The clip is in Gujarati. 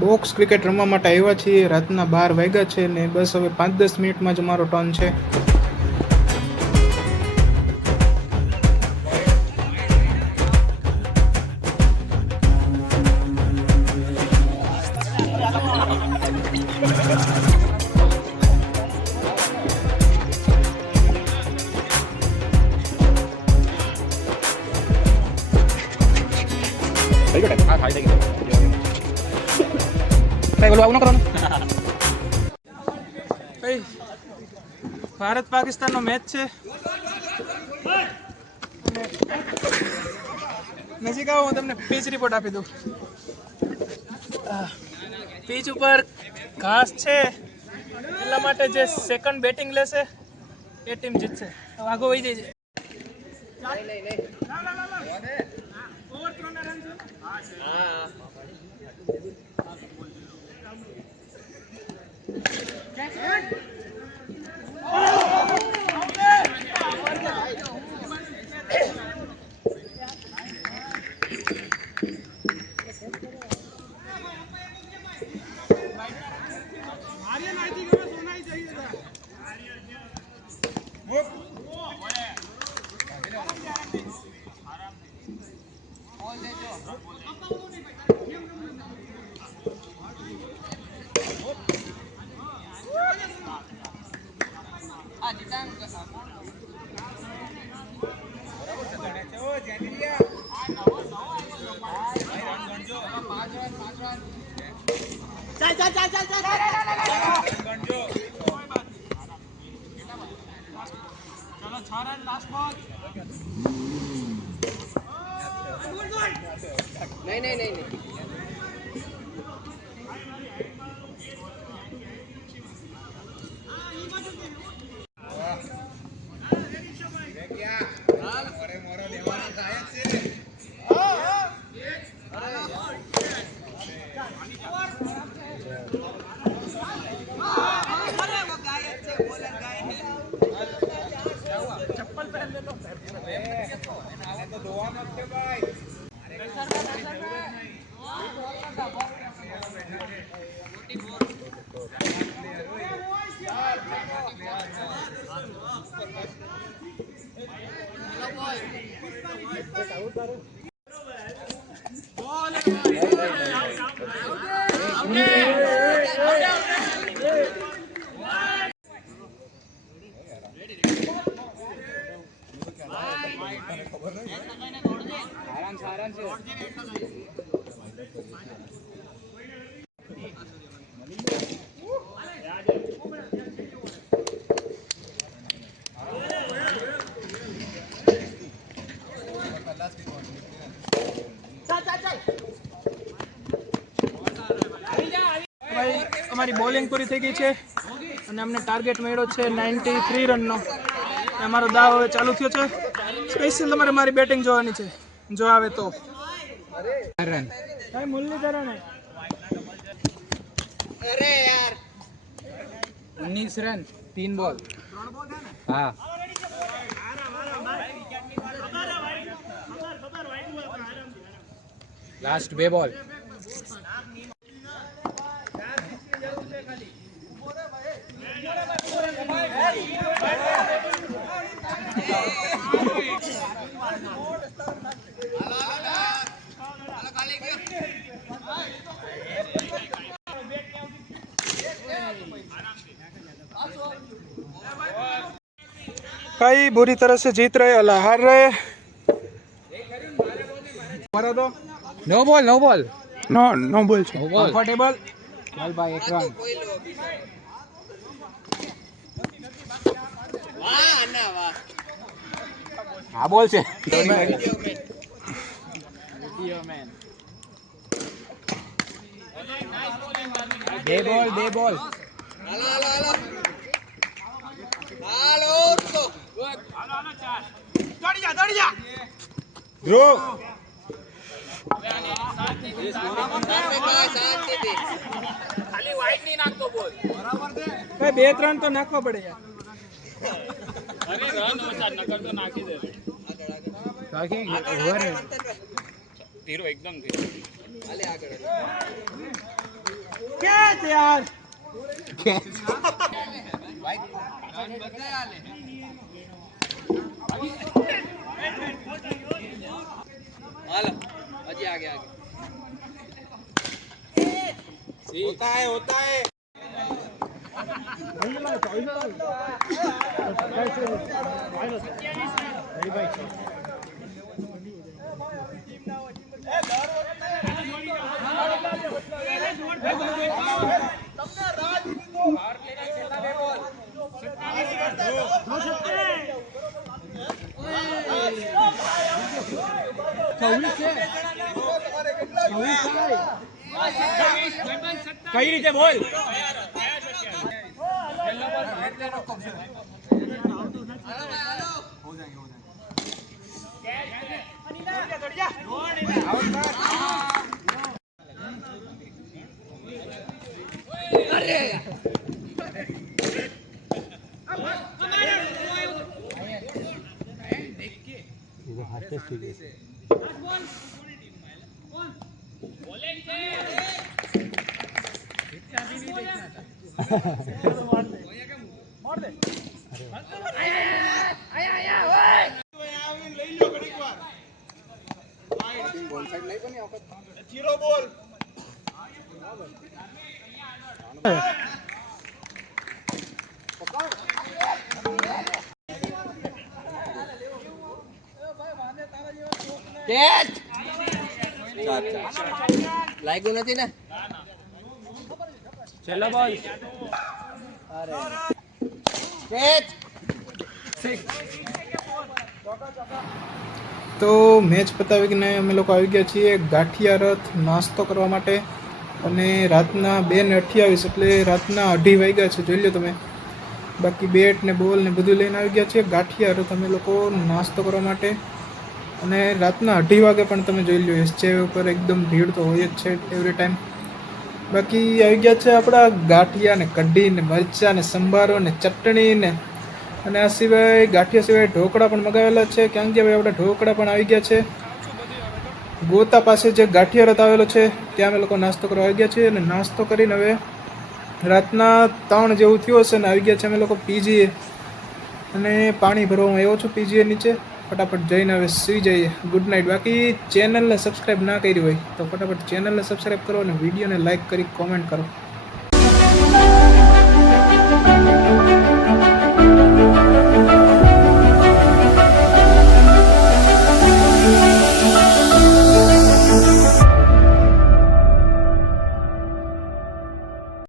બોક્સ ક્રિકેટ રમવા માટે આવ્યા છીએ. રાતના 12 વાગ્યા છે ને બસ હવે 5-10 મિનિટમાં જ મારો ટર્ન છે. ભારત પાકિસ્તાનનો મેચ છે. નજીક આવો, હું તમને પીચ રિપોર્ટ આપી દઉં. પીચ ઉપર ઘાસ છે, એટલા માટે જે સેકન્ડ બેટિંગ લેશે એ ટીમ જીતશે. આગો વહી જાય છે. नहीं અમારી બોલિંગ પૂરી થઈ ગઈ છે અને અમને ટાર્ગેટ મળ્યો છે 93 રનનો. અમારો દાવ હવે ચાલુ થયો છે. સ્પેશિયલ તમારે મારી બેટિંગ જોવાની છે, જો આવે તો. મુરલીધરન अरे यार 19 रन 3 बॉल. हाँ लास्ट 2 बॉल. भाई बुरी तरह से जीत रहे, अल्लाह हार रहे. मारा दो. नो बॉल नो बोल છે. Comfortable ball by 1 run. વાહ ના વાહ. આ બોલ છે. બે બોલ. હાલો તો હાલો ચાર. દોડી જા બ્રો ખાલી વાઈડ નહીં નાખતો બોલ. ભાઈ 2-3 તો નાખવા પડે યાર. અરે રન ઓછા નકર તો નાખી દે. બાકી ઓવર ધીરો એકદમ ધીરો. હાલે આગળ. કઈ રીતે બોલ? લાગ્યું નથી ને? છેલ્લો બોલ. તો મેચ પતાવીને અમે લોકો આવી ગયા છીએ ગાંઠિયા રથ નાસ્તો કરવા માટે, અને રાતના 2:28 એટલે રાતના 2:30 વાગ્યા છે, જોઈ લો તમે. બાકી બેટ ને બોલ ને બધું લઈને આવી ગયા છીએ ગાંઠિયા રથ અમે લોકો નાસ્તો કરવા માટે, અને રાતના 2:30 વાગે પણ તમે જોઈ લો એસજે ઉપર એકદમ ભીડ તો હોય જ છે એવરી ટાઈમ. બાકી આવી ગયા છે આપણા ગાંઠિયા ને કઢી ને મરચાં ને સંભારો ને ચટણી ને, અને આ સિવાય ગાંઠિયા સિવાય ઢોકળા પણ મગાવેલા છે. ક્યાં ગયા ભાઈ? આપણા ઢોકળા પણ આવી ગયા છે. ગોતા પાસે જે ગાંઠિયા રથ આવેલો છે ત્યાં અમે લોકો નાસ્તો કરવા આવી ગયા છીએ, અને નાસ્તો કરીને હવે રાતના 3 જેવું થયું હશે ને આવી ગયા છે અમે લોકો પીજીએ, અને પાણી ભરવામાં આવ્યો છું પીજીએ નીચે. ફટાફટ જઈને હવે સુઈ જઈએ. Good night. બાકી ચેનલને સબસ્ક્રાઈબ ના કરી હોય તો ફટાફટ ચેનલને સબસ્ક્રાઈબ કરો અને વિડીયોને લાઇક કરી કોમેન્ટ કરો.